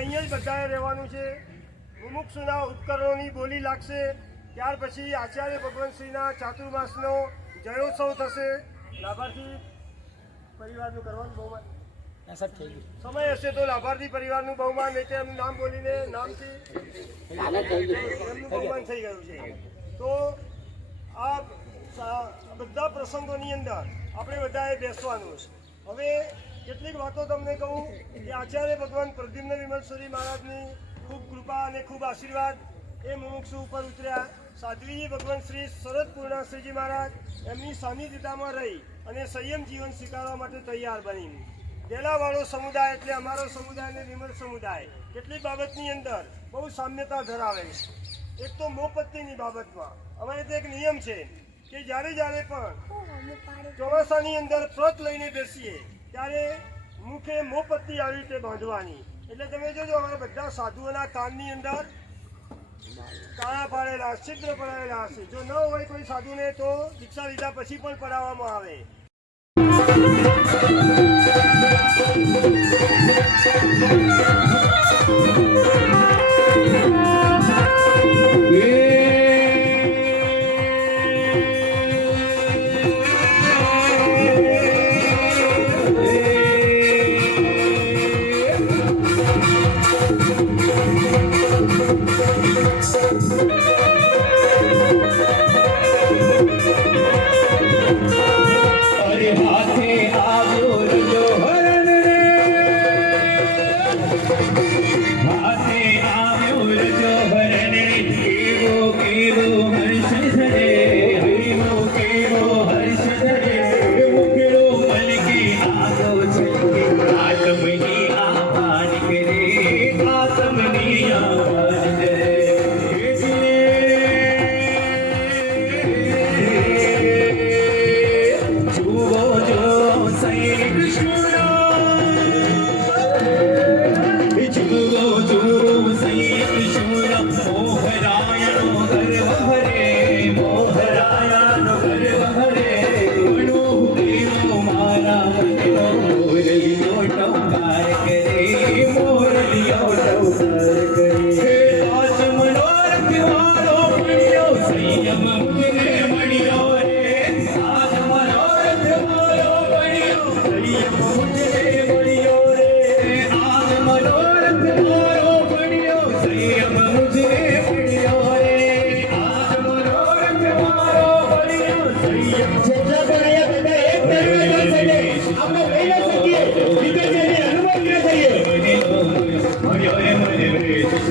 અહીંયા જ બધાએ રહેવાનું છે. મુમુક્ષુના ઉપકરણોની બોલી લાગશે. ત્યાર પછી આચાર્ય ભગવાન શ્રીના ચાતુર્માસનો જયોત્સવ થશે. લાભાર્થી પરિવારનું કરવાનું બહુમાન સમય હશે તો લાભાર્થી પરિવારનું બહુમાન એટલે એમનું નામ બોલીને નામથી એમનું બહુમાન થઈ ગયું છે. તો આ બધા પ્રસંગોની અંદર આપણે બધાએ બેસવાનું છે. હવે કેટલીક વાતો તમને કહું કે આચાર્ય ભગવાન પ્રદ્યુમ્ન વિમલેશ્વરી મહારાજની ખૂબ કૃપા અને ખૂબ આશીર્વાદ એ મુમુક્ષુ ઉપર ઉતર્યા. સાધ્વીજી ભગવાન શ્રી શરદ પૂર્ણાશ્રીજી મહારાજ એમની સાનિધ્યતામાં રહી અને સંયમ જીવન સ્વીકારવા માટે તૈયાર બની. ડેલાવાળો સમુદાય એટલે અમારો સમુદાય અને વિમલ સમુદાય કેટલીક બાબતની અંદર બહુ સામ્યતા ધરાવે છે. એક તો મોપત્તીની બાબતમાં અમારે તો એક નિયમ છે કે જ્યારે પણ ચોમાસાની અંદર પ્રત લઈને બેસીએ ત્યારે મુખે મોપત્તી આવી રીતે બાંધવાની. એટલે તમે જોજો અમારા બધા સાધુઓના કાનની અંદર કાણા પાડેલા છિદ્ર પડાવેલા હશે. જો ન હોય કોઈ સાધુને તો દીક્ષા લીધા પછી પણ પડાવવામાં આવે.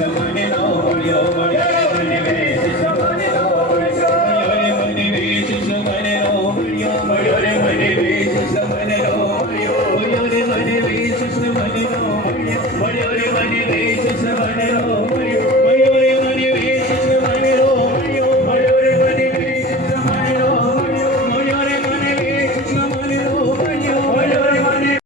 Hare